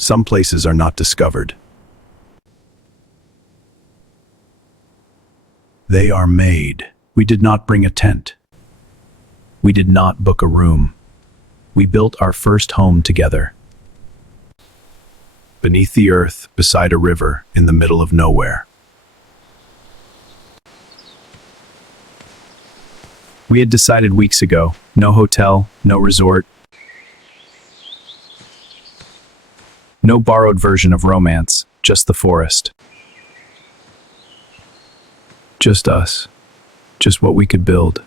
Some places are not discovered. They are made. We did not bring a tent. We did not book a room. We built our first home together. Beneath the earth, beside a river, in the middle of nowhere. We had decided weeks ago, no hotel, no resort, no borrowed version of romance, just the forest. Just us. Just what we could build.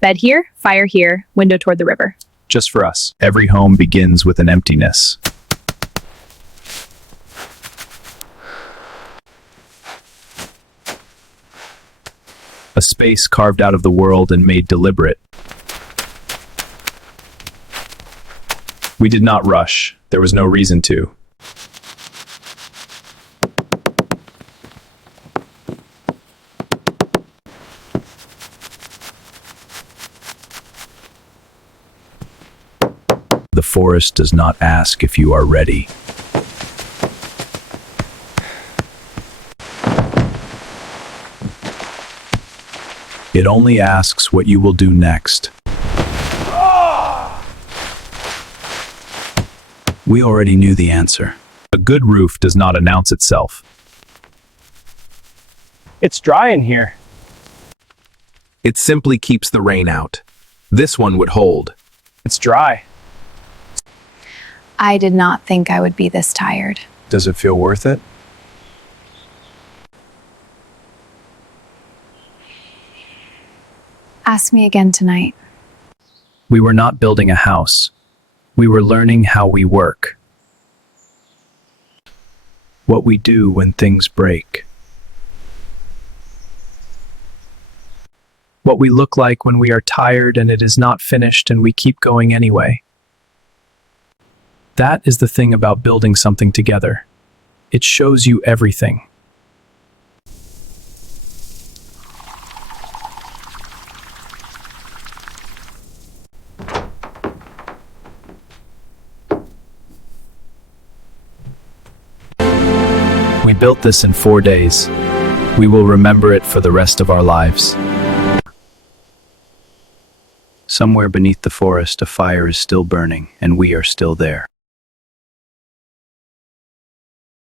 Bed here, fire here, window toward the river. Just for us. Every home begins with an emptiness. A space carved out of the world and made deliberate. We did not rush. There was no reason to. The forest does not ask if you are ready. It only asks what you will do next. We already knew the answer. A good roof does not announce itself. It's dry in here. It simply keeps the rain out. This one would hold. It's dry. I did not think I would be this tired. Does it feel worth it? Ask me again tonight. We were not building a house. We were learning how we work. What we do when things break. What we look like when we are tired and it is not finished and we keep going anyway. That is the thing about building something together. It shows you everything. We built this in 4 days. We will remember it for the rest of our lives. Somewhere beneath the forest, a fire is still burning, and we are still there.